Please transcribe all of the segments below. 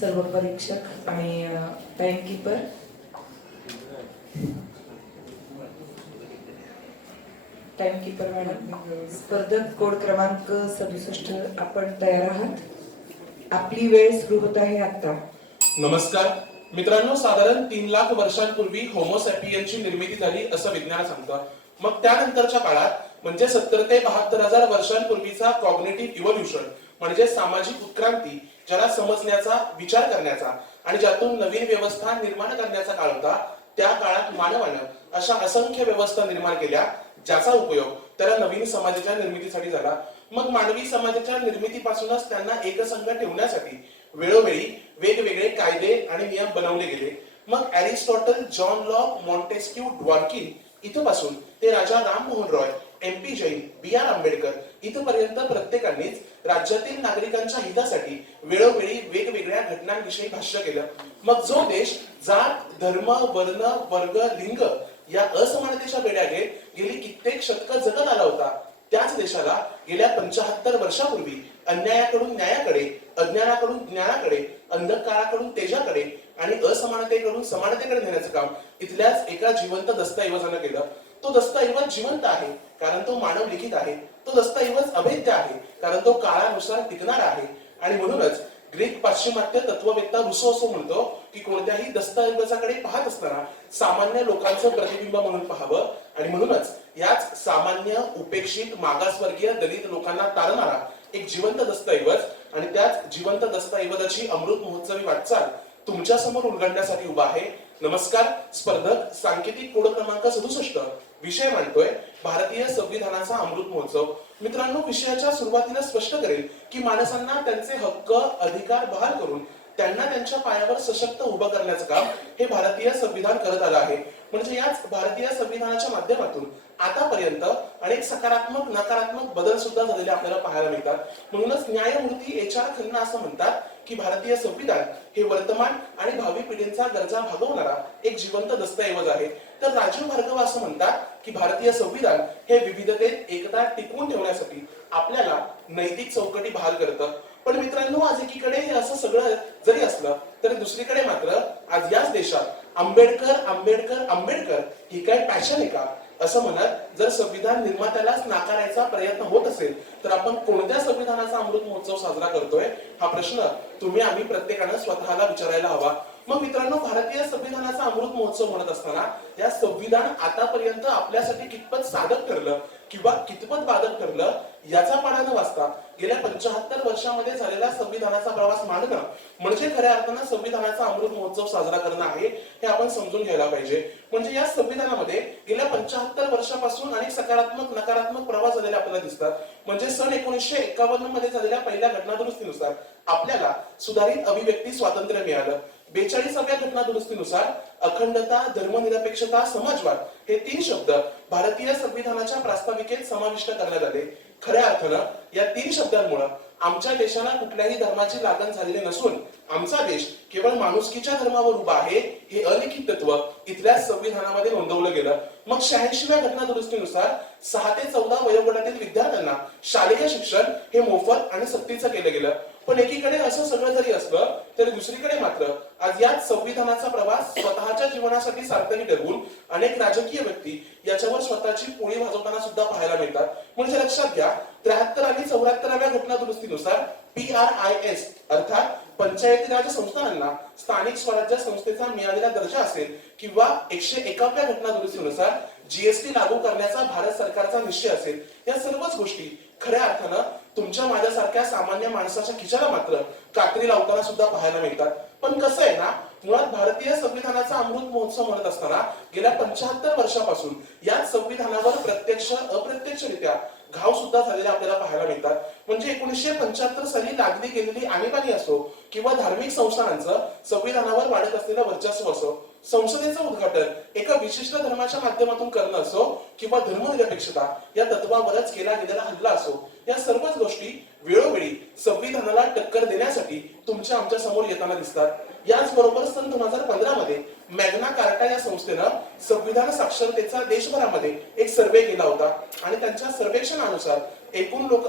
सर्व परीक्षक आणि टाइमकीपर, टाइमकीपर मॅडम, स्पर्धक कोड क्रमांक 67, आपण तयार आहात? आपली वेळ सुरू होत आहे आता. नमस्कार मित्रांनो, साधारण 3 लाख वर्षांपूर्वी होमोसॅपियनची निर्मिती झाली असं विज्ञान सांगतं. मग त्यानंतरच्या काळात म्हणजे 70 ते 72,000 वर्षांपूर्वीचा कॉग्निटिव्ह इव्होल्युशन म्हणजे सामाजिक उत्क्रांती, ज्याला समजण्याचा, विचार करण्याचा आणि ज्यातून नवीन व्यवस्था निर्माण करण्याचा काळ होता. त्या काळात मानवानं अशा असंख्य व्यवस्था निर्माण केल्या ज्याचा उपयोग त्याला नवीन समाजाच्या निर्मितीसाठी झाला. मग मानवी समाजाच्या निर्मितीपासूनच त्यांना एकसंघ ठेवण्यासाठी वेळोवेळी वेगवेगळे कायदे आणि नियम बनवले गेले. मग अरिस्टॉटल, जॉन लॉक, मॉन्टेस्क्यू, ड्वर्किन इथपासून ते राजा राममोहन रॉय, MP जैन, BR आंबेडकर इथपर्यंत प्रत्येकानेच राज्यातील नागरिकांच्या हितासाठी वेळोवेळी वेगवेगळ्या घटनांविषयी भाष्य केलं. मग जो देश जात, धर्म, वर्ण, वर्ग, लिंग या असमानतेच्या बेड्या घेत गेली कित्येक शतकं जगत आला होता, त्याच देशाला गेल्या 75 वर्षापूर्वी अन्यायाकडून न्यायाकडे, अज्ञानाकडून ज्ञानाकडे, अंधकाराकडून तेजाकडे आणि असमानतेकडून समानतेकडे नेण्याचं काम इथल्याच एका जिवंत दस्तऐवजानं केलं. तो दस्तऐवज जिवंत आहे कारण तो मानव लिखित आहे. तो दस्तऐवज अभेद्य आहे कारण तो काळानुसार टिकणार आहे. आणि म्हणूनच ग्रीक पाश्चिमात्य तत्ववेत्ता रुसो असं म्हणतो की कोणत्याही दस्तऐवजाकडे पाहत असताना सामान्य लोकांचं प्रतिबिंब म्हणून पाहावं. आणि म्हणूनच याच सामान्य, उपेक्षित, मागासवर्गीय, दलित लोकांना तारणारा एक जिवंत दस्तऐवज आणि त्याच जिवंत दस्तऐवजाची अमृत महोत्सवी वाटचाल तुमच्या समोर उलगडण्यासाठी उभा आहे. नमस्कार. स्पर्धक सांकेतिक कोड क्रमांक 67 विषय मांडतोय भारतीय संविधानाचा अमृत महोत्सव. मित्रांनो, विषयाच्या सुरुवातीला स्पष्ट करेल की माणसांना त्यांचे हक्क, अधिकार बहाल करून त्यांना त्यांच्या पायावर सशक्त उभं करण्याचं काम हे भारतीय संविधान करत आलं आहे. म्हणजे याच भारतीय संविधानाच्या माध्यमातून आतापर्यंत अनेक सकारात्मक, नकारात्मक बदल सुद्धा झालेले आपल्याला पाहायला मिळतात. म्हणूनच न्यायमूर्ती HR खन्ना असं म्हणतात की भारतीय संविधान हे वर्तमान आणि भावी पिढींचा गरजा भागवणारा एक जिवंत दस्तऐवज आहे. तर राजीव भार्गव असं म्हणतात की भारतीय संविधान हे विविधतेत एकता टिकवून ठेवण्यासाठी आपल्याला नैतिक चौकटी बहाल करतं. पण मित्रांनो, आज एकीकडे हे असं सगळं जरी असलं तरी दुसरीकडे मात्र आज याच देशात आंबेडकर आंबेडकर आंबेडकर ही काय पॅशन आहे का असं म्हणत जर संविधान निर्मात्यालाच नाकारायचा प्रयत्न होत असेल तर आपण कोणत्या संविधानाचा अमृत महोत्सव साजरा करतोय हा प्रश्न तुम्ही आम्ही प्रत्येकानं स्वतःला विचारायला हवा. मग मित्रांनो, भारतीय संविधानाचा अमृत महोत्सव म्हणत असताना या संविधान आतापर्यंत आपल्यासाठी कितपत साधक ठरलं किंवा कितपत बाधक ठरलं याचा पाढा न वाचता गेल्या 75 वर्षांमध्ये झालेला संविधानाचा प्रवास मांडणं म्हणजे खऱ्या अर्थानं संविधानाचा अमृत महोत्सव साजरा करणं आहे हे आपण समजून घ्यायला पाहिजे. म्हणजे या संविधानामध्ये गेल्या 75 वर्षापासून अनेक सकारात्मक, नकारात्मक प्रवास झालेले आपल्याला दिसतात. म्हणजे सन 1951 मध्ये झालेल्या पहिल्या घटना दुरुस्तीनुसार आपल्याला सुधारित अभिव्यक्ती स्वातंत्र्य मिळालं. 42व्या घटना दुरुस्तीनुसार अखंडता, धर्मनिरपेक्षता, समाजवाद हे 3 शब्द भारतीय संविधानाच्या प्रास्ताविकेत समाविष्ट करण्यात आले. खऱ्या अर्थानं या 3 शब्दांमुळे आमच्या देशाला कुठल्याही धर्माची लागण झालेली नसून आमचा देश केवळ माणुसकीच्या धर्मावर उभा आहे हे अलिखित तत्व इथल्या संविधानामध्ये नोंदवलं गेलं. मग 86व्या घटना दुरुस्तीनुसार 6 ते 14 वयोगटातील विद्यार्थ्यांना शालेय शिक्षण हे मोफत आणि सक्तीचं केलं गेलं. पण एकीकडे असं सगळं जरी असलं तरी दुसरीकडे मात्र आज याच संविधानाचा प्रवास स्वतःच्या जीवनासाठी सार्थकी ठरवून अनेक राजकीय व्यक्ती याच्यावर स्वतःची पोळी भाजवताना सुद्धा पाहायला मिळतात. म्हणजे लक्षात घ्या, 73 आणि 74व्या घटना दुरुस्तीनुसार PRIS अर्थात पंचायती राज संस्थांना स्थानिक स्वराज्य संस्थेचा मिळालेला दर्जा असेल किंवा 101व्या घटना दुरुस्तीनुसार GST लागू करण्याचा भारत सरकारचा निश्चय असेल, या सर्वच गोष्टी खऱ्या अर्थानं तुमच्या माझ्यासारख्या सामान्य माणसाच्या खिशाला मात्र कात्री लावताना सुद्धा पाहायला मिळतात. पण कसं आहे ना, मुळात भारतीय संविधानाचा अमृत महोत्सव म्हणत असताना गेल्या 75 वर्षापासून याच संविधानावर प्रत्यक्ष अप्रत्यक्षरित्या घाव सुद्धा झालेले आपल्याला पाहायला मिळतात. म्हणजे 1975 साली लागली गेलेली आणीबाणी असो किंवा धार्मिक संस्थानांचं संविधानावर वाढत असलेलं वर्चस्व असो, संसदेचं उद्घाटन एका विशिष्ट धर्माच्या माध्यमातून करणं असो किंवा धर्मनिरपेक्षता या तत्वावरच केला गेलेला हल्ला असो, या सर्वच गोष्टी वेळोवेळी संविधानाला टक्कर देण्यासाठी तुमच्या आमच्या समोर येताना दिसतात. याचबरोबर सन 2015 मध्ये मॅग्ना कार्टा या संस्थेनं संविधान साक्षरतेचा देशभरामध्ये एक सर्वे केला होता आणि त्यांच्या सर्वेक्षणानुसार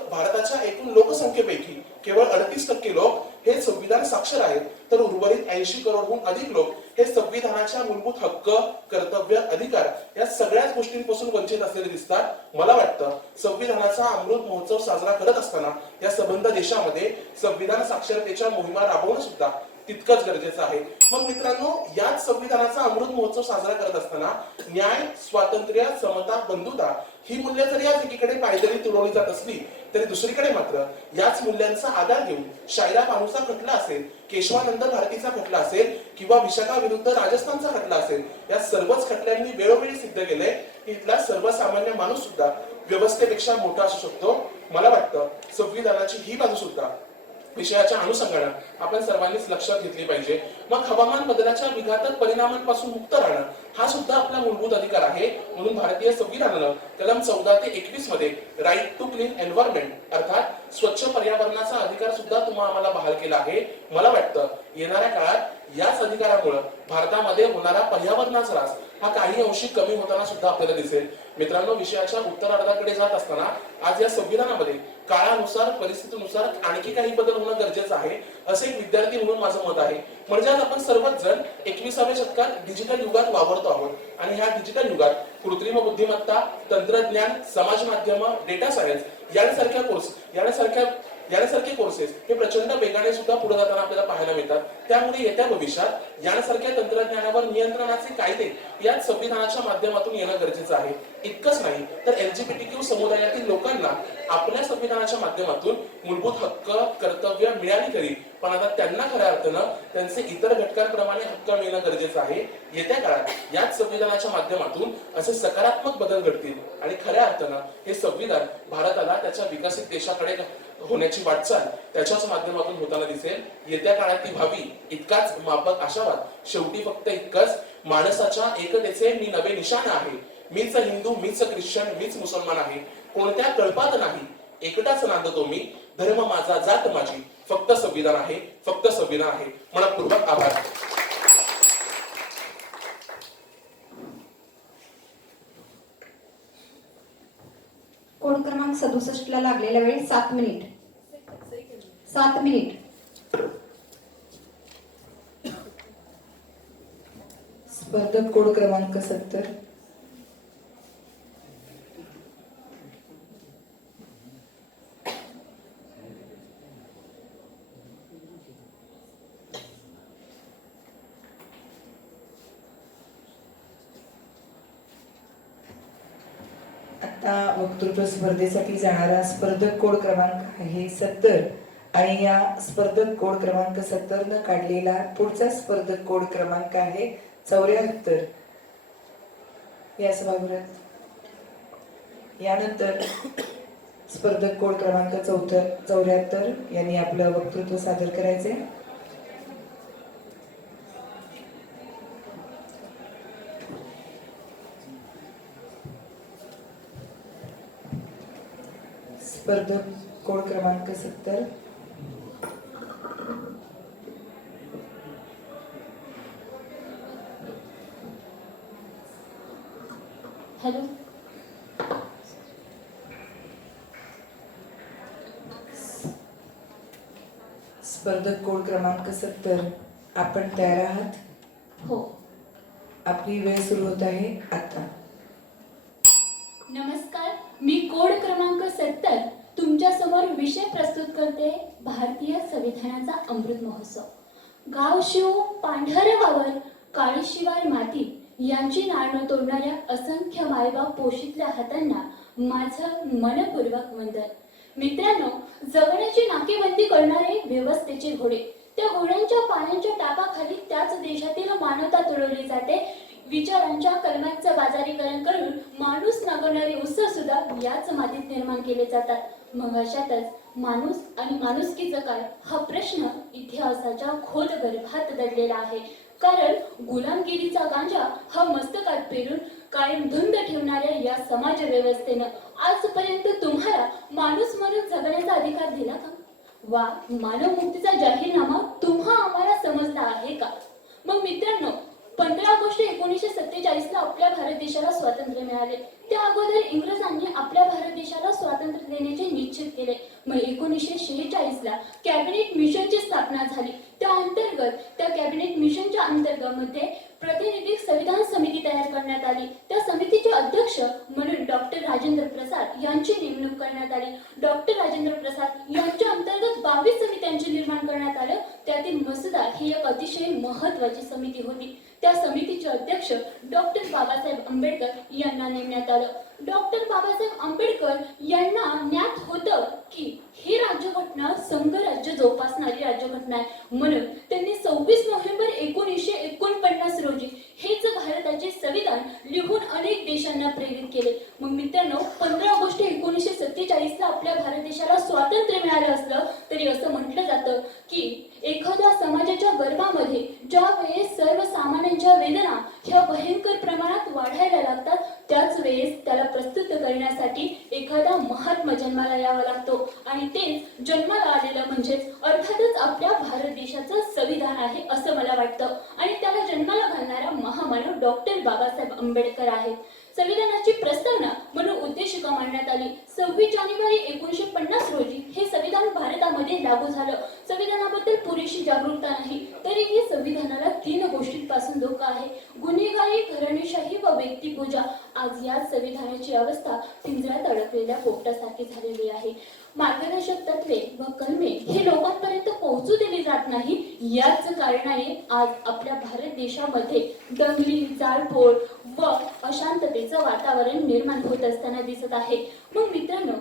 भारताच्या एकूण लोकसंख्येपैकी केवळ 38% लोक हे संविधान साक्षर आहेत, तर उर्वरित 80 करोडहून अधिक लोक हे संविधानाच्या मूलभूत हक्क, कर्तव्य, अधिकार या सगळ्याच गोष्टींपासून वंचित असलेले दिसतात. मला वाटतं संविधानाचा अमृत महोत्सव साजरा करत असताना या संबंध देशामध्ये संविधान साक्षरतेच्या मोहिमा राबवणं सुद्धा तितकंच गरजेचं आहे. मग मित्रांनो, याच संविधानाचा अमृत महोत्सव साजरा करत असताना न्याय, स्वातंत्र्य, समता, बंधुता ही मूल्य जरी आज एकीकडे पायदळी तुडवली जात असली तरी दुसरीकडे मात्र याच मूल्यांचा आधार घेऊन शायरा बानूचा खटला असेल, केशवानंद भारतीचा खटला असेल किंवा विशाखा विरुद्ध राजस्थानचा खटला असेल, या सर्वच खटल्यांनी वेळोवेळी सिद्ध केले की इथला सर्वसामान्य माणूस सुद्धा व्यवस्थेपेक्षा मोठा असू शकतो. मला वाटतं संविधानाची ही बाजू सुद्धा विषयाच्या अनुषंगाने आपण सर्वांनीच लक्षात घेतली पाहिजे. मग हवामान बदलाच्या विघातक परिणामांपासून मुक्त राहणं हा सुद्धा आपला मूलभूत अधिकार आहे. म्हणून भारतीय संविधानानं कलम 14 ते 21 मध्ये राईट टू क्लीन एन्व्हायरमेंट अर्थात स्वच्छ पर्यावरणाचा अधिकार सुद्धा तुम्हाला आम्हाला बहाल केला आहे. मला वाटतं येणाऱ्या काळात याच अधिकारामुळे भारतामध्ये होणारा पर्यावरणाचा ऱ्हास हा काही अंशी कमी होताना सुद्धा आपल्याला दिसेल. मित्रांनो, विषयाच्या उत्तरार्धाकडे जात असताना आज या संविधानामध्ये काळानुसार, परिस्थितीनुसार आणखी काही बदल होणं गरजेचं आहे असे एक विद्यार्थी म्हणून माझं मत आहे. म्हणजे आज आपण सर्वच जण 21व्या शतकात डिजिटल युगात वावरतो आहोत आणि ह्या डिजिटल युगात कृत्रिम बुद्धिमत्ता, तंत्रज्ञान, समाज माध्यम, डेटा सायन्स यासारखे कोर्सेस हे प्रचंड वेगाने सुद्धा पुढे जाताना आपल्याला पाहायला मिळतात. त्यामुळे येत्या भविष्यात यासारख्या तंत्रज्ञानावर नियंत्रणाचे कायदे याच संविधानाच्या माध्यमातून येणं गरजेचं आहे. इतकंच नाही तर LGBTQ समुदायातील लोकांना आपल्या संविधानाच्या माध्यमातून मूलभूत हक्क, कर्तव्य मिळाली तरी पण आता त्यांना खऱ्या अर्थानं त्यांचे इतर घटकांप्रमाणे हक्क मिळणं गरजेचं आहे. येत्या काळात याच संविधानाच्या माध्यमातून असे सकारात्मक बदल घडतील आणि खऱ्या अर्थानं हे संविधान भारताला त्याच्या विकसित देशाकडे होण्याची वाटचाल त्याच्याच माध्यमातून होताना दिसेल. येत्या काळात ती व्हावी इतकाच माफक आशावाद. शेवटी फक्त इतकंच, माणसाच्या एकतेचे मी नवे निशाण आहे. मीच हिंदू, मीच ख्रिश्चन, मीच मुसलमान आहे. कोणत्या कळपात नाही, एकटाच नांदतो मी. धर्म माझा, जात माझी, फक्त संविधान आहे, फक्त संविधान आहे. मनपूर्वक आभार. कोड क्रमांक 67 ला लागलेल्या वेळी 7 मिनिट. 7 मिनिट. स्पर्धक कोड क्रमांक 70. आता वक्तृत्व स्पर्धेसाठी जाणारा स्पर्धक कोड क्रमांक आहे 70 आणि या स्पर्धक कोड क्रमांक 70 न काढलेला पुढचा स्पर्धक कोड क्रमांक आहे 74. या सभागृहात यानंतर स्पर्धक कोड क्रमांक 74 यांनी आपलं वक्तृत्व सादर करायचे. स्पर्धक कोड क्रमांक 70. हॅलो. स्पर्धक कोड क्रमांक 70, आपण तयार आहात? हो. आपली वेळ सुरू होत आहे आता. नमस्कार, मी कोड क्रमांक 70 तुमच्या समोर विषय प्रस्तुत करते. भारतीय संविधानाचा अमृत महोत्सव. गाव शिव, पांढरे वावर, काळीशिवाय माती यांची नाळं तोडणाऱ्या असंख्य मायबाप पोषितल्या हातांना माझं मनपूर्वक वंदन. मित्रांनो, जगण्याची नाकेबंदी करणारे व्यवस्थेचे घोडे, त्या घोड्यांच्या पायांच्या टापाखाली त्याच देशातील मानवता तुडवली जाते. विचारांच्या कलमांचं बाजारीकरण करून माणूस नागवणारे उत्सव सुद्धा याच मातीत निर्माण केले जातात. मग अशातच माणूस आणि माणुसकीचं काय हा प्रश्न इतिहासाच्या खोल गर्भात दडलेला आहे. कारण गुलामगिरीचा गांजा हा मस्तकात पेरून कायम धुंद ठेवणाऱ्या या समाज व्यवस्थेनं आजपर्यंत तुम्हाला माणूस म्हणून जगण्याचा अधिकार दिला का? वा मानव मुक्तीचा जाहीरनामा तुम्हा आम्हाला समजला आहे का? मग मित्रांनो, 15 ऑगस्ट 1947 ला आपल्या भारत देशाला स्वातंत्र्य मिळाले. त्या अगोदर इंग्रजांनी आपल्या भारत देशाला स्वातंत्र्य देण्याचे निश्चित केले. मग 1946ला कॅबिनेट मिशनची स्थापना झाली. त्या कॅबिनेट मिशनच्या अंतर्गत प्रतिनिधी संविधान समिती तयार करण्यात आली. त्या समितीचे अध्यक्ष म्हणून डॉक्टर राजेंद्र प्रसाद यांची नेमणूक करण्यात आली. डॉक्टर राजेंद्र प्रसाद यांच्या अंतर्गत 22 समित्यांचे निर्माण करण्यात आलं. त्यातील मसुदा ही एक अतिशय महत्वाची समिती होती. त्या समितीचे अध्यक्ष डॉक्टर बाबासाहेब आंबेडकर यांना नेमण्यात आलं. डॉक्टर बाबासाहेब आंबेडकर यांना ज्ञात होतं की ही राज्यघटना संघराज्य जोपासणारी राज्यघटना आहे, म्हणून त्यांनी 26 नोव्हेंबर 1949 रोजी हेच भारताचे संविधान लिहून अनेक देशांना प्रेरित केले. मग मित्रांनो, 15 ऑगस्ट 1947ला आपल्या भारत देशाला स्वातंत्र्य मिळालं असलं तरी असं म्हटलं जातं की एखाद्या समाजाच्या गर्भामध्ये ज्या वेळेस सर्वसामान्यांच्या वेदना ह्या भयंकर प्रमाणात वाढायला लागतात, त्याच वेळेस त्याला प्रस्तुत करण्यासाठी एखादा महात्मा जन्माला यावा लागतो. आणि तेच जन्माला आलेलं म्हणजेच अर्थातच आपल्या भारत देशाचं संविधान आहे असं मला वाटतं. आणि त्याला जन्माला घालणारा महामानव डॉक्टर बाबासाहेब आंबेडकर आहेत. संविधानाची प्रस्तावना म्हणून उद्देशिका मांडण्यात आली. 26 जानेवारी 1950 रोजी हे संविधान भारतामध्ये लागू झालं. संविधानाबद्दल पुरेशी जागरूकता नाही, तरीही संविधानाला 3 गोष्टींपासून धोका आहे: गुन्हेगारी, घराणेशाही व व्यक्तिपूजा. आज या संविधानाची अवस्था पिंजऱ्यात अडकलेल्या पोपटासारखी झालेली आहे. मार्गदर्शक तत्वे व कलमे हे लोकांपर्यंत पोहोचू दिली जात नाही. याच कारणाने आज आपल्या भारत देशामध्ये दंगली, जाळपोळ व अशांततेचं वातावरण निर्माण होत असताना दिसत आहे. मग मित्रांनो,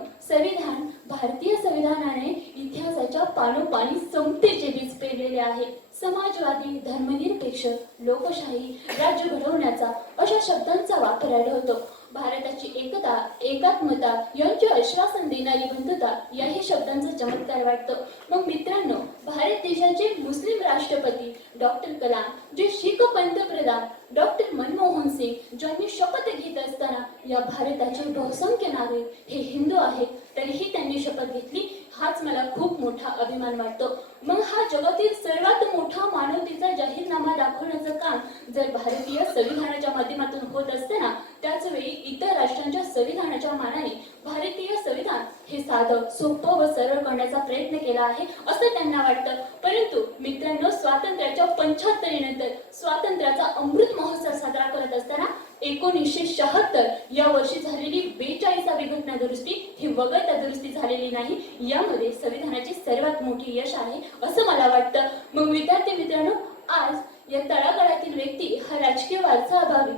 भारतीय संविधानाने इतिहासाच्या पानोपानी समतेचे बीज पेरलेले आहे. समाजवादी, धर्मनिरपेक्ष, लोकशाही, राज्य घडवण्याचा अशा शब्दांचा वापर आढळतो. भारताची एकता, एकात्मता यांचे आश्वासन देणारी बंधुता याही शब्दांचा चमत्कार वाटतो. मग मित्रांनो, भारत देशाचे मुस्लिम राष्ट्रपती डॉक्टर कलाम, जे शीख पंतप्रधान डॉक्टर मनमोहन सिंग ज्यांनी शपथ घेत असताना या भारताचे बहुसंख्य नागरिक हे हिंदू आहेत, तरीही त्यांनी शपथ घेतली. हाच मला खूप मोठा अभिमान वाटतो. मग हा जगातील सर्वात मोठा मानवतेचा जाहीरनामा दाखवण्याचं काम जर भारतीय संविधानाच्या माध्यमातून होत असताना, त्याच वेळी इतर राष्ट्रांच्या संविधानाच्या मानाने भारतीय संविधान हे साधं, सोपं व सरळ करण्याचा प्रयत्न केला आहे असं त्यांना वाटतं. परंतु मित्रांनो, स्वातंत्र्याच्या 75 नंतर स्वातंत्र्याचा अमृत महोत्सव साजरा करत असताना 1976 या वर्षी झालेली 42वी घटना दुरुस्ती ही वगळता दुरुस्ती झालेली नाही. यामध्ये संविधानाची सर्वात मोठी यश आहे असं मला वाटतं. मग विद्यार्थी मित्रांनो, आज या तळागाळातील व्यक्ती हा राजकीय वारसा अभावी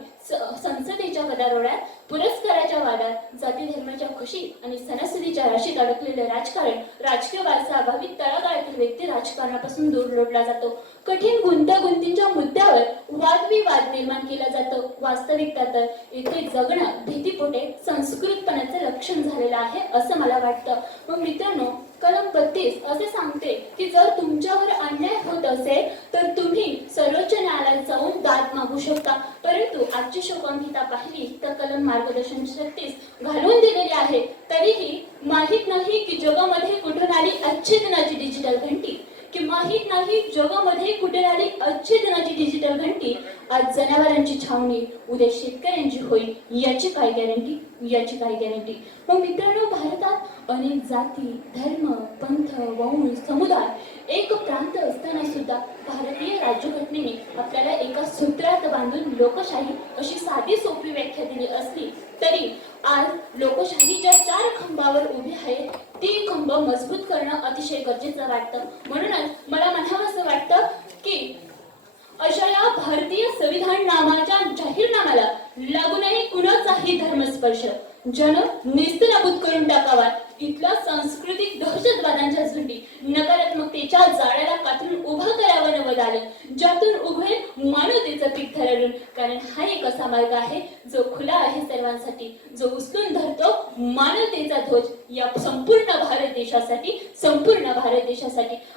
संसदेच्या गदारोळात, पुरस्काराच्या वादात, जाती धर्माच्या खुशीत आणि सणासुदीच्या राशीत अडकलेलं राजकारण, राजकीय वारसा अभावी तळागाळातील व्यक्ती राजकारणापासून दूर लोटला जातो. कठीण गुंतागुंतीच्या मुद्द्यावर वादविवाद निर्माण केला जातो. वास्तविकता तर येथे जगणं भीतीपोटे संस्कृतपणाचं लक्षण झालेलं आहे असं मला वाटतं. मग मित्रांनो, कलम 32 असे सांगते की जर तुमच्यावर अन्याय होत असेल तर तुम्ही सर्वोच्च न्यायालयात जाऊन दाद मागू शकता. परंतु आजची शोकांतिका पाहिली तर कलम मार्गदर्शन 36 घालून दिलेली आहे, तरीही माहीत नाही की जगामध्ये कुठून आली अच्छेदनाची डिजिटल घंटी, की माहीत नाही जगामध्ये कुठे आली अच्छेदनाची डिजिटल घंटी. आज जनावरांची छावणी उद्या शेतकऱ्यांची होईल, याची काय गॅरंटी? मग मित्रांनो, भारतात अनेक जाती, धर्म, पंथ, वंश, समुदाय, एक प्रांत असताना सुद्धा भारतीय राज्यघटनेने आपल्याला एका सूत्रात बांधून लोकशाही अशी साधी सोपी व्याख्या दिली असली तरी आज लोकशाही ज्या 4 खांबावर उभी आहे ती खांब मजबूत करणं अतिशय गरजेचं वाटतं. म्हणूनच मला म्हणावंसं वाटतं की अशा या भारतीय संविधान नामाच्या जाहीरनाम्याला लागू नये कुणाचाही धर्मस्पर्श. जन नेस्तनाबूत करून टाकावा इथला सांस्कृतिक दहशतवादांच्या झुंडी, नकारात्मकतेच्या जाळ्याला पाथरून उभा करावं नवदालन, ज्यातून उभेल मानवतेचं पीक थरवून. कारण हा एक असा मार्ग आहे जो खुला आहे सर्वांसाठी, जो उचलून धरतो मानवतेचा ध्वज या संपूर्ण भारत देशासाठी.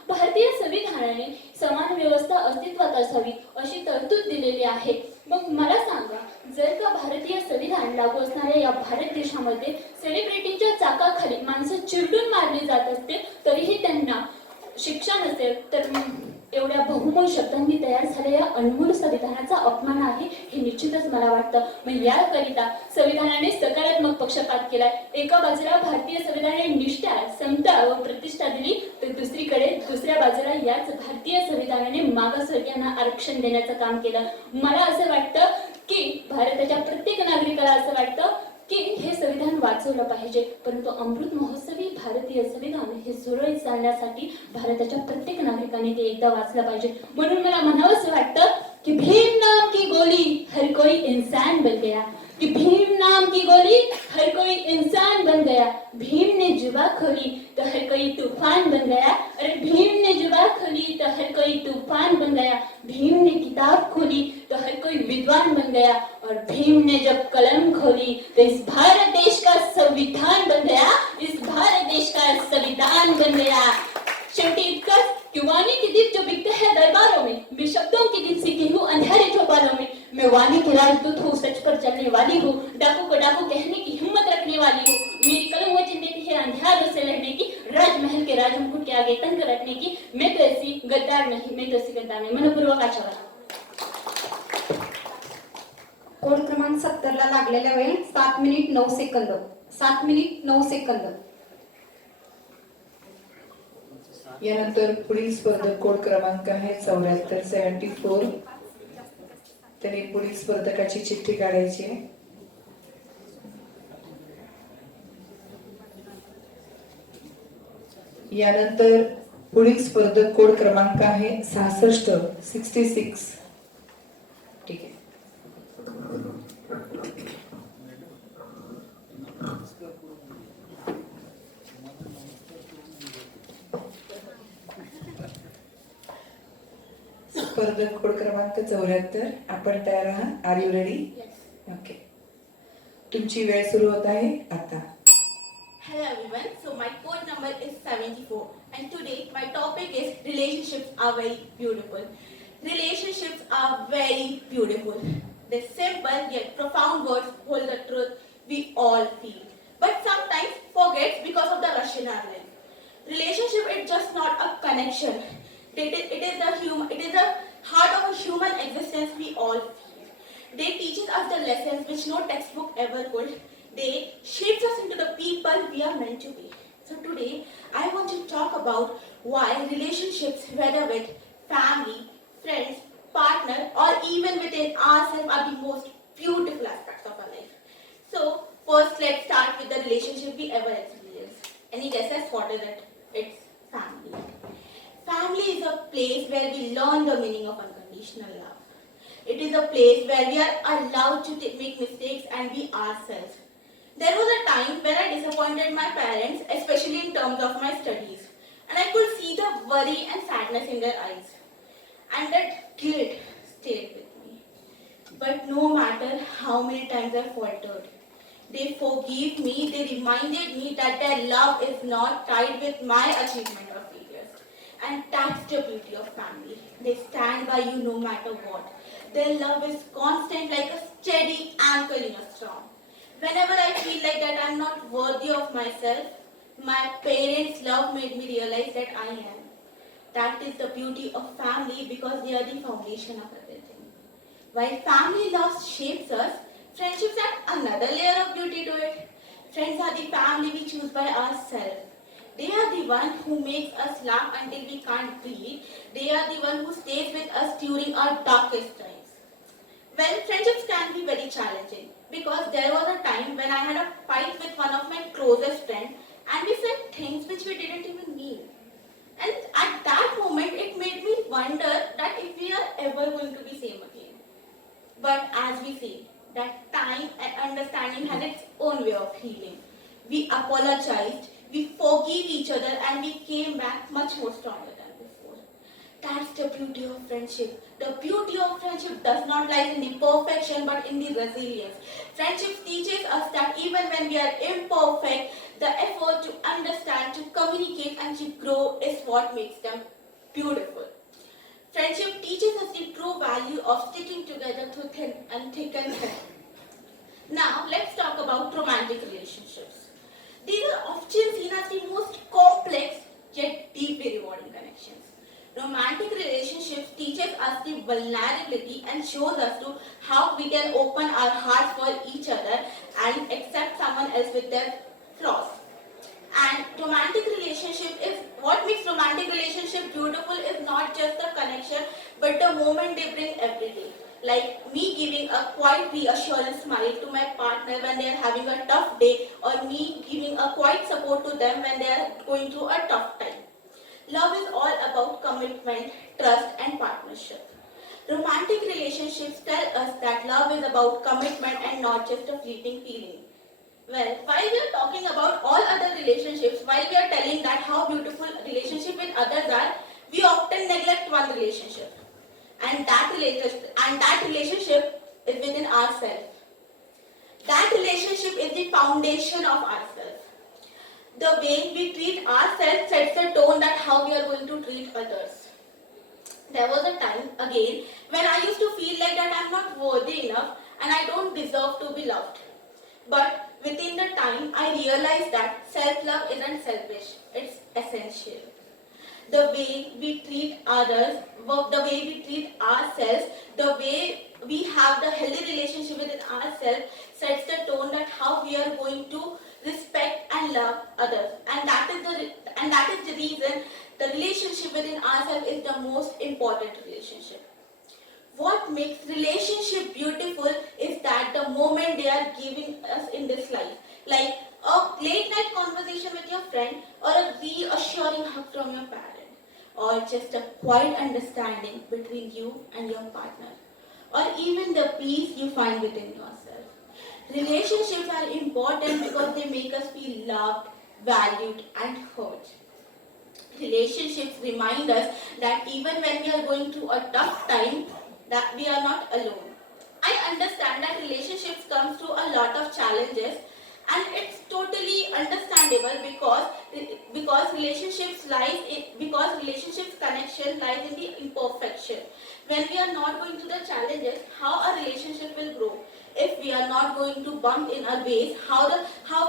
भारतीय संविधानाने समान व्यवस्था अस्तित्वात असावी अशी तरतूद दिलेली आहे. मग मला सांगा, जर का भारतीय संविधान लागू असणाऱ्या या भारत देशामध्ये सेलिब्रिटीच्या चाकाखाली माणसं चिरडून मारली जात असते, तरीही त्यांना शिक्षा नसेल तर एवढ्या बहुमोल शब्दांनी तयार झालेल्या अनमोल संविधानाचा अपमान आहे हे निश्चितच मला वाटतं. मग याकरिता संविधानाने सकारात्मक पक्षपात केलाय. एका बाजूला भारतीय संविधानाने निष्ठा, समता व प्रतिष्ठा दिली, तर दुसरीकडे दुसऱ्या बाजूला याच भारतीय संविधानाने मागासवर्गीयांना आरक्षण देण्याचं काम केलं. मला असं वाटतं की भारताच्या प्रत्येक नागरिकाला असं वाटतं की हे संविधान वाचवलं पाहिजे, परंतु अमृत महोत्सवी भारतीय संविधान हे सुरळीत चालण्यासाठी भारताच्या प्रत्येक नागरिकाने ते एकदा वाचलं पाहिजे. म्हणून मला म्हणावंसं वाटतं की भीम नाम की गोली हर कोई इंसान बन गया, कि भीम नाम की गोली हर कोई इंसान बन गया, भीम ने जुबा खोली तो हर कोई तूफान बन गया, अरे भीम ने जुबा खोली तो हर कोई तूफान बन गया, भीम ने किताब खोली तो हर कोई विद्वान बन गया, और भीम ने जब कलम खोली तो इस भारत देश का संविधान बन गया, इस भारत देश का संविधान बन गया. शेवटी इतकंच कि वाणी की दीप जो बिकते हैं दरबारों में, मैं शब्दों की दीप सीखी हूँ अंधेरे चौपालों में, मैं वाणी की राजदूत हूँ, सच पर चलने वाली हूँ, डाकू को डाकू कहने की हिम्मत रखने वाली हूँ, मेरी कलम वचन देती है अंधेरों से लड़ने की, राजमहल के राजमुकुट के आगे तंग रखने की. मैं तो ऐसी गद्दार नहीं, मैं तो ऐसी गद्दार नहीं. मनपूर्वक आचरण. कोड क्रमांक 70 ला लागलेला वेळ 7 मिनिट 9 सेकंद. 7 minute 9 second. यानंतर पुढील स्पर्धक कोड क्रमांक आहे 74 त्यांनी पुढील स्पर्धकाची चिठ्ठी काढायची आहे. यानंतर पुढील स्पर्धक कोड क्रमांक आहे 66. ठीक आहे. स्पर्धक कोड क्रमांक 74 आपण तयार आहात? Are you ready? ओके. तुमची वेळ सुरू होत आहे आता. Hello everyone, so my code number is 74 and today my topic is relationships are very beautiful. Relationships are very beautiful. The simple yet profound words hold the truth we all feel, but sometimes forget because of the rush in our life. Relationship is just not a connection. It is the heart of a human existence we all feel. They teach us the lessons which no textbook ever could. They shape us into the people we are meant to be. So today, I want to talk about why relationships, whether with family, friends, partner, or even within ourselves, are the most beautiful aspects of our life. So first, let's start with the relationship we ever experienced. Any guesses what is it? It's family. Family is a place where we learn the meaning of unconditional love. It is a place where we are allowed to make mistakes and be ourselves. There was a time when I disappointed my parents, especially in terms of my studies, and I could see the worry and sadness in their eyes. And that guilt stayed with me. But no matter how many times I faltered, they forgave me, they reminded me that their love is not tied with my achievement or failures. And that's the beauty of family. They stand by you no matter what. Their love is constant like a steady anchor in a storm. Whenever I feel like that I'm not worthy of myself, my parents' love made me realize that I am. That is the beauty of family because they are the foundation of everything. While family love shapes us, friendships add another layer of beauty to it. Friends are the family we choose by ourselves. They are the one who makes us laugh until we can't breathe. They are the one who stays with us during our darkest times. Well, friendships can be very challenging because there was a time when I had a fight with one of my closest friends and we said things which we didn't even mean. And at that moment, it made me wonder that if we are ever going to be same again. But as we say, that time and understanding had its own way of healing. We apologized, we forgave each other, and we came back much more stronger than before. That's the beauty of friendship. The beauty of friendship does not lie in the perfection but in the resilience. Friendship teaches us that even when we are imperfect, the effort to understand, to communicate, and to grow is what makes them beautiful. Friendship teaches us the true value of sticking together through thick and thin. Now, let's talk about romantic relationships. These are often seen as the most complex yet deeply rewarding connections. Romantic relationships teaches us the vulnerability and shows us to how we can open our hearts for each other and accept someone else with their flaws. And romantic relationship is what makes romantic relationship beautiful is not just the connection but the moment they bring every day. Like me giving a quiet reassurance smile to my partner when they are having a tough day, or me giving a quiet support to them when they are going through a tough time. Love is all about commitment, trust, and partnership. Romantic relationships tell us that love is about commitment and not just a fleeting feeling. Well, while we are talking about all other relationships, while we are telling that how beautiful relationship with others are, we often neglect one relationship. And that relationship is within ourselves. That relationship is the foundation of ourselves. The way we treat ourselves sets the tone that how we are going to treat others. There was a time, again, when I used to feel like that I'm not worthy enough and I don't deserve to be loved. But within the time, I realized that self-love isn't selfish, it's essential. The way we treat others, the way we treat ourselves, the way we have the healthy relationship within ourselves sets the tone that how we are going to respect and love others. And that is the reason the relationship within ourselves is the most important relationship. What makes relationship beautiful is that the moment they are giving us in this life, like a late night conversation with your friend, or a reassuring hug from your parent, or just a quiet understanding between you and your partner, or even the peace you find within yourself. Relationships are important because they make us feel loved, valued, and heard. Relationships remind us that even when we are going through a tough time, that we are not alone. I understand that relationships come through a lot of challenges, and it's totally understandable because relationships connection lies in the imperfection. When we are not going through the challenges, how our relationship will grow? If we are not going to bump in our ways, how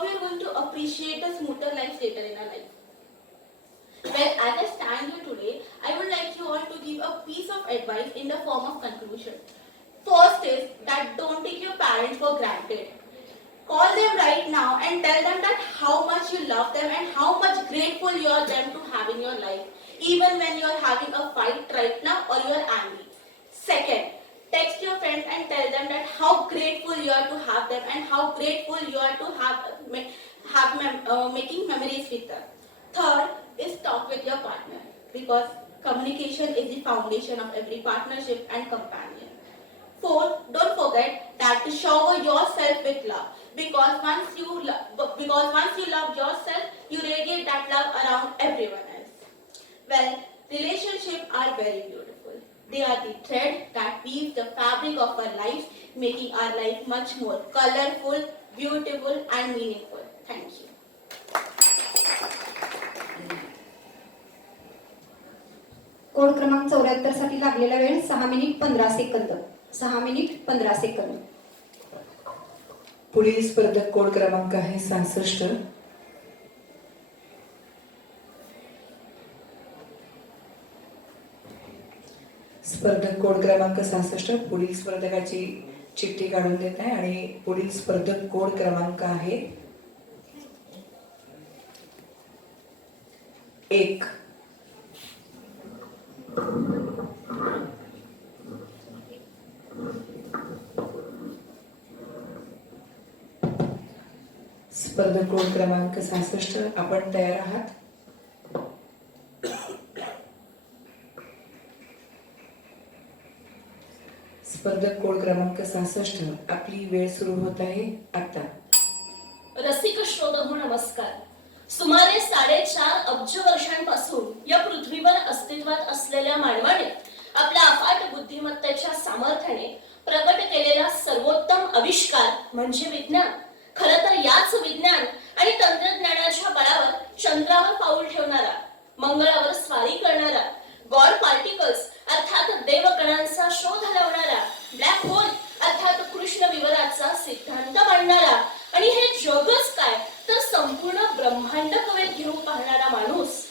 we are going to appreciate the smoother life later in our life? Well, as I stand here today, I would like you all to give a piece of advice in the form of conclusion. First is that don't take your parents for granted. Call them right now and tell them that how much you love them and how much grateful you are them to have in your life, even when you are having a fight right now or you are angry. Second, text your friends and tell them that how grateful you are to have them and how grateful you are to making memories with them. Third is talk with your partner, because communication is the foundation of every partnership and companion. Fourth, don't forget that to shower yourself with love, because once you love yourself, you radiate that love around everyone else. Well, relationships are very beautiful. They are the thread that weaves the fabric of our lives, making our life much more colorful, beautiful, and meaningful. Thank you. Code क्रमांक 74 साठी लागलेला वेळ 6 minute 15 second. 6 minute 15 second. पुढील स्पर्धक code क्रमांक आहे 66. स्पर्धक code क्रमांक 66 पुढील स्पर्धकाची चिठ्ठी काढून देत आहे आणि पुढील स्पर्धक कोड क्रमांक आहे 1. स्पर्धक कोड क्रमांक 66, आपण तयार आहात? स्पर्धक कोड क्रमांक 66, आपली वेळ सुरू होत आहे आता. रसिक श्रोतहो नमस्कार. सुमारे 4.5 अब्ज वर्षांपासून या पृथ्वीवर अस्तित्वात असलेल्या मानवाने आपल्या अफाट बुद्धिमत्तेच्या सामर्थ्याने प्रकट केलेला सर्वोत्तम आविष्कार म्हणजे विज्ञान. खरं तर याच विज्ञान आणि तंत्रज्ञानाच्या बळावर चंद्रावर पाऊल ठेवणारा, मंगळावर स्वारी करणारा, गॉड पार्टिकल्स अर्थात देवकणांचा शोध लावणारा, ब्लॅक होल अर्थात कृष्ण विवराचा सिद्धांत मांडणारा आणि हे जगच काय तर संपूर्ण ब्रह्मांड कवेत घेऊन पाहणारा माणूस,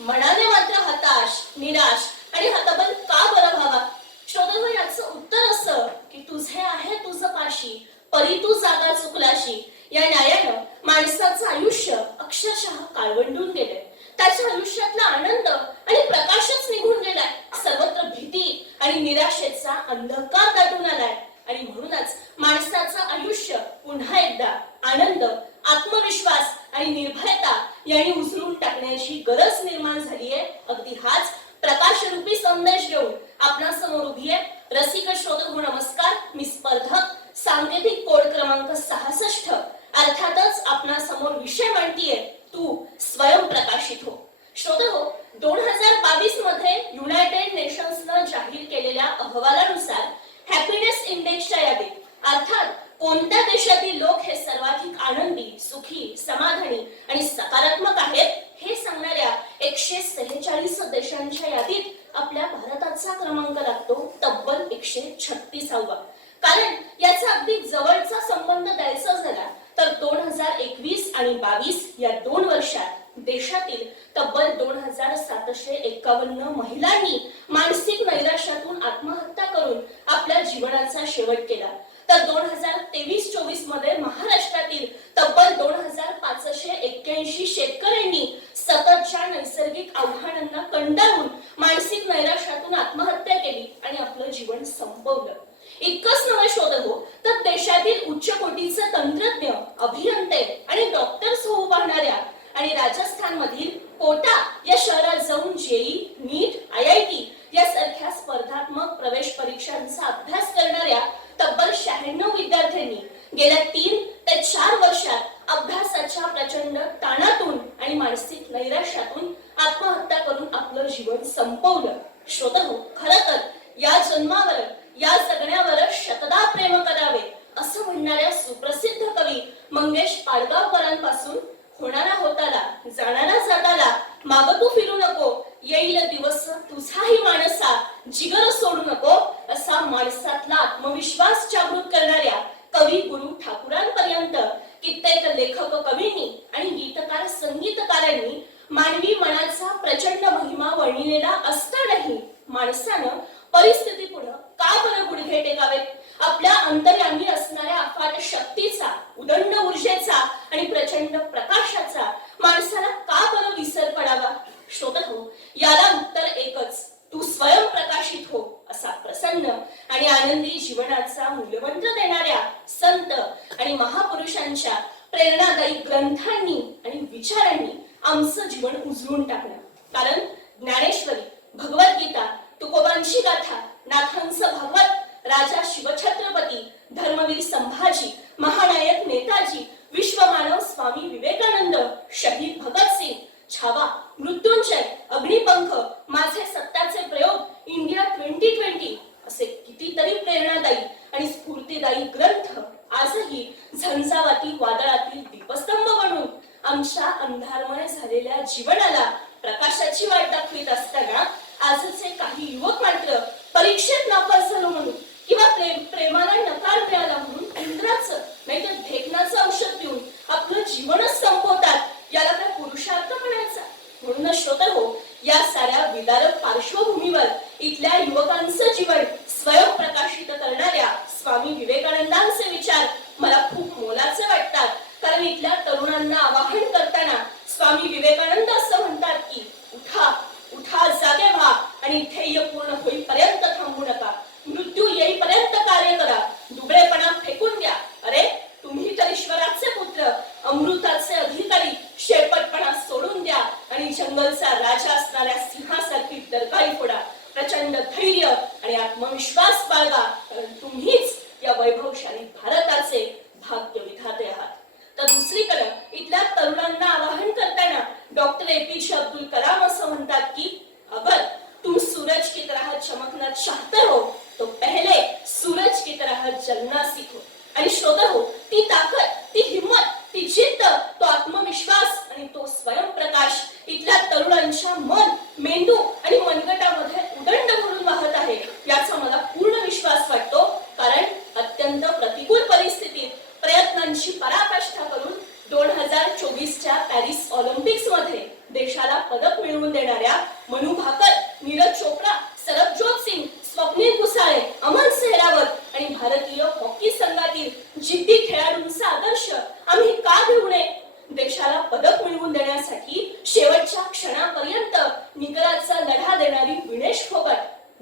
मनाने मात्र हताश, निराश आणि हा तब्बल का बरं व्हावा? श्रोत्यांनो, याचं उत्तर असं की तुझे आहे तुझं पाशी, परी तू जागा चुकलाशी. या न्यायानं माणसाचं आयुष्य अक्षरशः काळवंडून गेले. त्याच्या आयुष्यातला आनंद आणि प्रकाशच निघून गेलाय. सर्वत्र भीती आणि निराशेचा अंधकार दाटून आलाय. आणि म्हणूनच माणसाचं आयुष्य पुन्हा एकदा आनंद, आत्मविश्वास आणि निर्भयता यांनी उचलून टाकण्याची गरज निर्माण झालीये. अगदी हाच प्रकाशरूपी संदेश घेऊन आपणासमोर उभी आहे रसिक श्रोतहो नमस्कार. मी स्पर्धक सांकेतिक कोड क्रमांक 66. अर्थातच आपणासमोर विषय मांडतीये तू स्वयंप्रकाशित हो. श्रोतहो, 2022 मध्ये युनायटेड नेशन्सनं जाहीर केलेल्या अहवालानुसार हॅपीनेस इंडेक्सच्या यादीत अर्थात कोणत्या देशातील लोक हे सर्वाधिक आनंदी, सुखी, समाधानी आणि सकारात्मक आहेत हे सांगणाऱ्या 146 देशांच्या यादीत आपल्या भारताचा क्रमांक लागतो तब्बल 136वा. कारण याचा अगदी जवळचा संबंध द्यायचा झाला तर 2021 आणि 22 या 2 वर्षात देशातील तब्बल 2751 महिलांनी मानसिक नैराश्यातून आत्महत्या करून आपल्या जीवनाचा शेवट केला. तर 2023-24 मध्ये महाराष्ट्रातील तब्बल 2581 शेतकऱ्यांनी सततच्या नैसर्गिक आव्हानांना कंटाळून मानसिक नैराश्यातून आत्महत्या केली आणि आपलं जीवन संपवलं. इतकंच नव्हे श्रोतहो, तर देशातील उच्च कोटीचे तंत्रज्ञ, अभियंते आणि डॉक्टर्स होऊ पाहणाऱ्या आणि राजस्थान मधील कोटा या शहरात जाऊन जेई, नीट, IIT यासारख्या स्पर्धात्मक प्रवेश परीक्षांचा अभ्यास करणाऱ्या तब्बल 96 विद्यार्थ्यांनी गेल्या 3 ते 4 वर्षात अभ्यासाच्या प्रचंड ताणातून आणि मानसिक नैराश्यातून आत्महत्या करून आपलं जीवन संपवलं. श्रोतहो, खरं तर या जन्मावर, या जगण्यावर शतदा प्रेम करावे असं म्हणणाऱ्या सुप्रसिद्ध कवी मंगेश पाडगावकरांपासून होणारा होताला, जाणारा जाताला, माग तू फिरू नको, येईल दिवस तुझाही माणसा, जिगर सोडू नको असा माणसातला आत्मविश्वास जागृत करणाऱ्या कवी गुरु ठाकूरांपर्यंत कित्येक लेखक कवींनी आणि गीतकार संगीतकारांनी मानवी मनाचा प्रचंड महिमा वर्णिलेला असतानाही माणसानं परिस्थिती पुढे का बरं गुडघे टेकावेत? आपल्या अंतर्यामी असणाऱ्या अफाट शक्तीचा, उदंड ऊर्जेचा आणि प्रचंड प्रकाशाचा माणसाला का बरं विसर पडावा? श्रोतहो, याला उत्तर एकच, तू स्वयंप्रकाशित हो असा प्रसन्न आणि आनंदी जीवनाचा मूलमंत्र देणाऱ्या संत आणि महापुरुषांच्या प्रेरणादायी ग्रंथांनी आणि विचारांनी आमचं जीवन उजळून टाकलं. कारण ज्ञानेश्वरी, भगवद्गीता, तुकोबांची गाथा, नाथांचं भागवत, राजा शिवछत्रपती, धर्मवीर संभाजी, महानायक नेताजी, विश्वमानव स्वामी विवेकानंद, शहीद भगतसिंग, छावा, मृत्युंजय, अग्निपंख, माझे सत्याचे प्रयोग, इंडिया 2020 असे कितीतरी प्रेरणादायी आणि स्फूर्तिदायी ग्रंथ आजही झंझावाती वादळातील दीपस्तंभ बनून आमच्या अंधारमय झालेल्या जीवनाला प्रकाशाची वाट दाखवित असताना आजचे काही युवक मात्र परीक्षेत नापास झालो म्हणून किंवा प्रेमाला नकार मिळाला म्हणून इंद्राचं नाहीतर ढेकणाचं औषध पिऊन आपलं जीवनच संपवतात. याला काय पुरुषार्थ म्हणायचा? म्हणूनच श्रोतहो, या साऱ्या विदारक पार्श्वभूमीवर इथल्या युवकांचं जीवन स्वयंप्रकाशित करणाऱ्या स्वामी विवेकानंदांचे विचार मला खूप मोलाचे वाटतात. कारण इथल्या तरुणांना आवाहन करताना स्वामी विवेकानंद असं म्हणतात की उठा, उठा, जागे व्हा आणि ध्येय पूर्ण होईपर्यंत थांबू नका. मृत्यू येईपर्यंत कार्य करा. दुबळेपणा फेकून द्या. अरे, तुम्ही तर ईश्वराचे पुत्र, अमृताचे अधिकारी. शेपटपणा सोडून द्या आणि जंगलचा राजा असणाऱ्या सिंहासारखी डरकाळी फोडा. प्रचंड धैर्य आणि आत्मविश्वास बाळगा. कारण तुम्हीच या वैभवशाली भारताचे भाग्य विधाते आहात. तर दुसरीकडे इथल्या तरुणांना आवाहन करताना डॉक्टर APJ अब्दुल कलाम असं म्हणतात की अगर तुम सूरज की तरह चमकना चाहते हो तो पहले सूरज की तरह जलना सीखो. आणि श्रोतहो, ती ताकद, ती हिम्मत, ती जिद्द, तो आत्मविश्वास आणि तो स्वयंप्रकाश इथल्या तरुणांच्या मन, मेंदू आणि मनगटामध्ये उदंड भरून वाहत आहे याचा मला पूर्ण विश्वास वाटतो. कारण अत्यंत प्रतिकूल परिस्थितीत प्रयत्नांची पराकाष्ठा करून 2024च्या पॅरिस ऑलिम्पिक्स मध्ये देशाला पदक मिळवून देणाऱ्या मनू भाकर, नीरज चोप्रा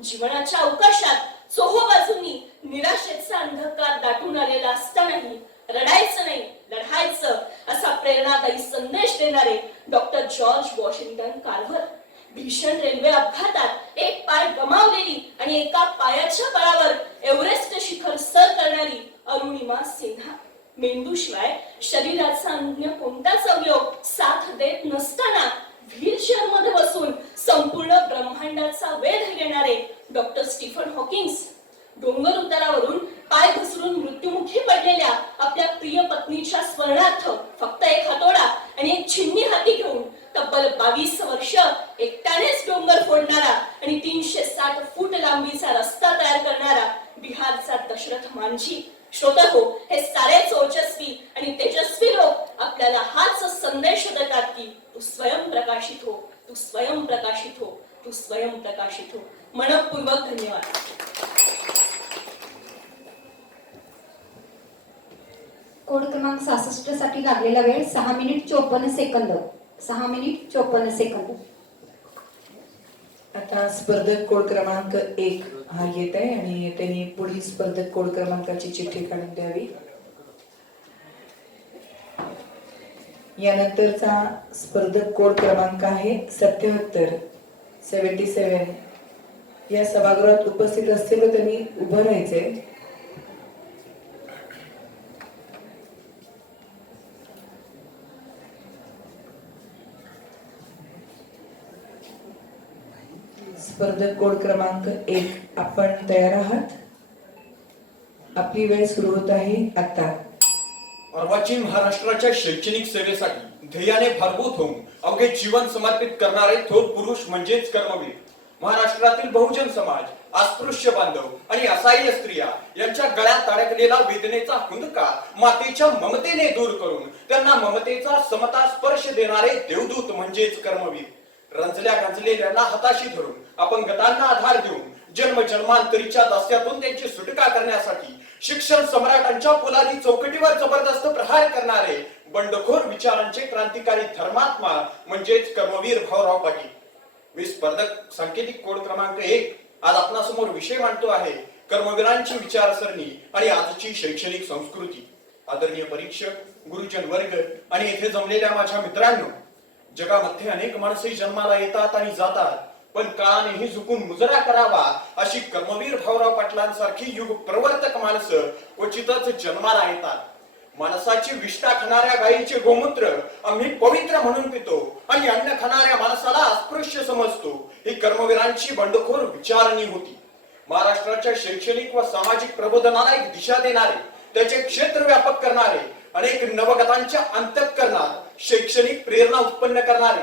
जीवनाच्या अवकाशात चोहोबाजूंनी निराशेचा अंधकार दाटून आलेला असतानाही रडायचं नाही, लढायचं असा प्रेरणादायी संदेश देणारे डॉक्टर जॉर्ज वॉशिंग्टन कार्व्हर. भीषण रेल्वे अपघातात एक पाय गमावलेली आणि एका पायाच्या बळावर एव्हरेस्ट शिखर सर करणारी अरुणिमा सिन्हा. मेंदूशिवाय शरीराचा अन्य कोणताच अवयव साथ देत नसताना व्हीलचेअर मध्ये बसून संपूर्ण ब्रह्मांडाचा वेध घेणारे डॉक्टर स्टीफन हॉकिन्स. डोंगर उतारावरून पाय घसरून मृत्युमुखी पडलेल्या आपल्या प्रिय पत्नीच्या स्मरणार्थ फक्त एक हातोडा आणि एक छिन्नी हाती घेऊन तब्बल 22 वर्ष एकट्यानेच डोंगर फोडणारा आणि 360 फूट लांबीचा रस्ता तयार करणारा बिहारचा दशरथ मांझी. श्रोतहो, हे सारेच ओजस्वी आणि तेजस्वी लोक आपल्याला हाच संदेश देतात की तू स्वयं प्रकाशित हो, तू स्वयं प्रकाशित हो, तू स्वयं प्रकाशित हो. मनपूर्वक धन्यवाद. कोड क्रमांक 66 साठी लागलेला वेळ 6 मिनिट 54 सेकंद. 6 minute 54 second. आता स्पर्धक कोड क्रमांक 1 हा येत आहे आणि त्यांनी पुढील स्पर्धक कोड क्रमांकाची चिठ्ठी काढून द्यावी. यानंतरचा स्पर्धक कोड क्रमांक आहे 77. या सभागृहात उपस्थित असलेले त्यांनी उभं राहायचंय. स्पर्धक कोड क्रमांक 1, आपण तयार आहात? आपली वेळ सुरू होत आहे आता. अर्वाचीन महाराष्ट्राच्या शैक्षणिक सेवेसाठी ध्येयाने भारभूत होऊन अवघे जीवन समर्पित करणारे थोर पुरुष म्हणजेच कर्मवीर. महाराष्ट्रातील बहुजन समाज, अस्पृश्य बांधव आणि असहाय्य स्त्रिया यांच्या गळ्यात अडकलेला वेदनेचा हुंदका मातेच्या ममतेने दूर करून त्यांना ममतेचा समता स्पर्श देणारे देवदूत म्हणजेच कर्मवीर. रंजल्या गांजलेल्यांना हाताशी धरून अपंगतांना आधार देऊन जन्म जन्मांतरीच्या दास्यातून त्यांची सुटका करण्यासाठी शिक्षण सम्राटांच्या पोलादी चौकटीवर जबरदस्त प्रहार करणारे बंडखोर विचारांचे क्रांतिकारी धर्मात्मा म्हणजेच कर्मवीर भाऊराव पाटील. मी स्पर्धक सांकेतिक कोड क्रमांक 1 आज आपणासमोर विषय मांडतो आहे कर्मवीरांची विचारसरणी आणि आजची शैक्षणिक संस्कृती. आदरणीय परीक्षक, गुरुजन वर्ग आणि येथे जमलेल्या माझ्या मित्रांनो, जगामध्ये अनेक माणसे जन्माला येतात आणि जातात, पण काळानेही झुकून मुजरा करावा अशी कर्मवीर भाऊराव पाटलांसारखी युग प्रवर्तक माणसं क्वचितच जन्माला येतात. माणसाची विष्ठा खाणाऱ्या गायीचे गोमूत्र आम्ही पवित्र म्हणून पितो आणि अन्न खाणाऱ्या माणसाला अस्पृश्य समजतो. ही कर्मवीरांची बंडखोर विचारणी होती. महाराष्ट्राच्या शैक्षणिक व सामाजिक प्रबोधनाला एक दिशा देणारे, त्याचे क्षेत्र व्यापक करणारे, अनेक नवगतांच्या अंतःकरणात शैक्षणिक प्रेरणा उत्पन्न करणारे,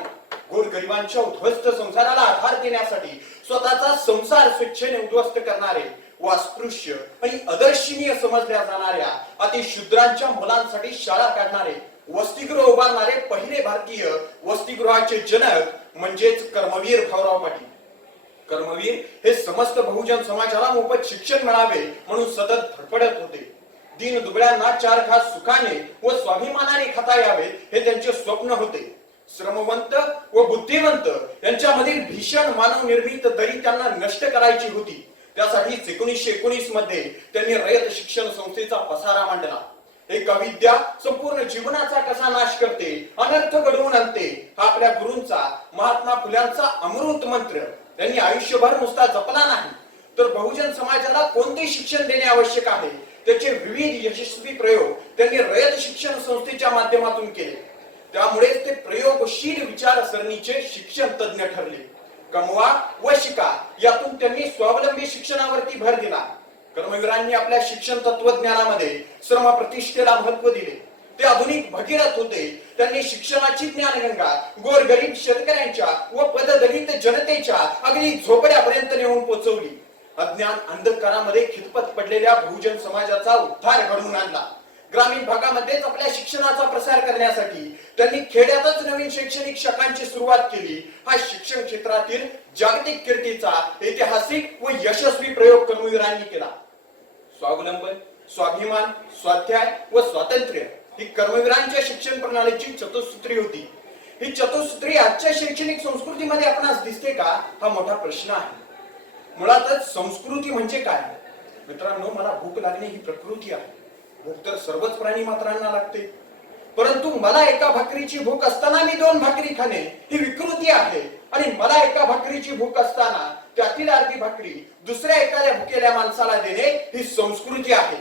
गोरगरिबांच्या उद्ध्वस्त संसाराला आधार देण्यासाठी स्वतःचा संसार स्वेच्छेने उद्ध्वस्त करणारे व अस्पृश्य आणि अदर्शनीय समजल्या जाणाऱ्या अतिशूद्रांच्या मुलांसाठी शाळा काढणारे, वसतिगृह उभारणारे पहिले भारतीय वसतिगृहाचे जनक म्हणजेच कर्मवीर भाऊराव पाटील. कर्मवीर हे समस्त बहुजन समाजाला मोफत शिक्षण मिळावे म्हणून सतत धडपडत होते. दीन दुबळ्यांना 4 घास सुखाने व स्वाभिमानाने खाता यावे हे त्यांचे स्वप्न होते. श्रमवंत व बुद्धिवंत यांच्यामधील भीषण मानव निर्मित दरी त्यांना नष्ट करायची होती. त्यासाठीच 1919 मध्ये त्यांनी रयत शिक्षण संस्थेचा पसारा मांडला. एक अविद्या संपूर्ण जीवनाचा कसा नाश करते, अनर्थ घडवून आणते, हा आपल्या गुरूंचा महात्मा फुल्यांचा अमृत मंत्र त्यांनी आयुष्यभर नुसता जपला नाही, तर बहुजन समाजाला कोणते शिक्षण देणे आवश्यक आहे त्याचे विविध यशस्वी प्रयोग त्यांनी रयत शिक्षण संस्थेच्या माध्यमातून केले. त्यामुळे ते प्रयोगशील विचारसरणीचे शिक्षण तज्ञ ठरले. कमवा व शिका यातून त्यांनी स्वावलंबी शिक्षणावरती भर दिला. कर्मवीरांनी आपल्या शिक्षण तत्वज्ञानामध्ये श्रम प्रतिष्ठेला महत्व दिले. ते आधुनिक भगीरथ होते. त्यांनी शिक्षणाची ज्ञानगंगा गोरगरीब शेतकऱ्यांच्या व पददलित जनतेच्या अगदी झोपड्यापर्यंत नेऊन पोहोचवली. अज्ञान अंधकारामध्ये खितपत पडलेल्या बहुजन समाजाचा उद्धार घडवून आणला. ग्रामीण भागामध्येच आपल्या शिक्षणाचा प्रसार करण्यासाठी त्यांनी खेड्यातच नवीन शैक्षणिक शाखांची सुरुवात केली. हा शिक्षण क्षेत्रातील जागतिक कीर्तीचा ऐतिहासिक व यशस्वी प्रयोग कर्मवीरांनी केला. स्वावलंबन, स्वाभिमान, स्वाध्याय व स्वातंत्र्य ही कर्मवीरांच्या शिक्षण प्रणालीची चतुसूत्री होती. ही चतुसूत्री आजच्या शैक्षणिक संस्कृतीमध्ये आपणास दिसते का, हा मोठा प्रश्न आहे. मुळातच संस्कृती म्हणजे काय? मित्रांनो, मला भूक लागणे ही प्रकृती आहे. भूक तर सर्वच प्राणी मात्रांना लागते, परंतु मला एका भाकरीची भूक असताना मी 2 भाकरी खाणे ही विकृती आहे. आणि मला एका भाकरीची भूक असताना त्यातील अर्धी भाकरी दुसऱ्या एखाद्या भुकेल्या माणसाला देणे ही संस्कृती आहे.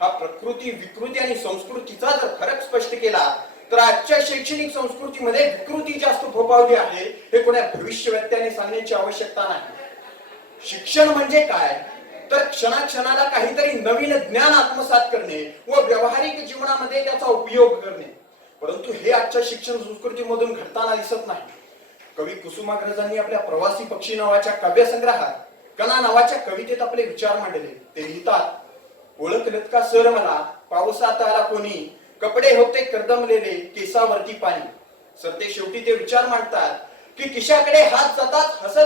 हा प्रकृती, विकृती आणि संस्कृतीचा जर फरक स्पष्ट केला तर आजच्या शैक्षणिक संस्कृतीमध्ये विकृती जास्त फोफावली आहे हे कोणा भविष्यवेत्त्याने सांगण्याची आवश्यकता नाही. शिक्षण म्हणजे काय तर क्षणाक्षणाला काहीतरी नवीन ज्ञान आत्मसात करणे व व्यावहारिक जीवनामध्ये त्याचा उपयोग करणे. परंतु हे आजच्या शिक्षण संस्कृतीमधून घडताना दिसत नाही. कवी कुसुमाग्रजांनी आपल्या प्रवासी पक्षी नावाच्या काव्यसंग्रहात कणा नावाच्या कवितेत आपले विचार मांडले. ते लिहितात, ओळखलत का सर मला पावसात आला कोणी, कपडे होते कर्दमलेले केसावरती पाणी. सर ते शेवटी ते विचार मांडतात की खिशाकडे हात जातात हसत